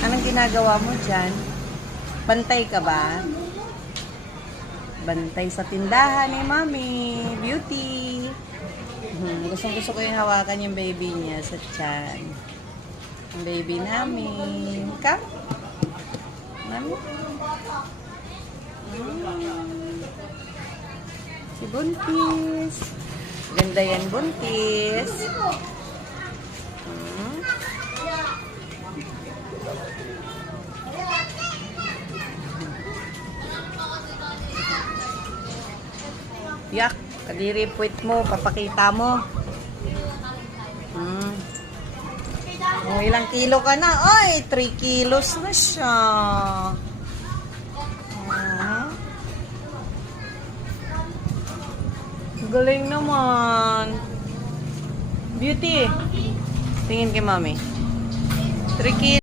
Anong ginagawa mo dyan? Bantay ka ba? Bantay sa tindahan ni Mami. Beauty. Gustong-gusto ko yung hawakan yung baby niya sa tiyan. Ang baby namin. Come. Mami. Si Buntis. Ganda yan, Buntis. Yak, kadiri puwit mo, papakita mo. Oh, ilang kilo ka na? Ay, 3 kilos na siya. Galing naman. Beauty. Tingin kay Mami. 3 kilos.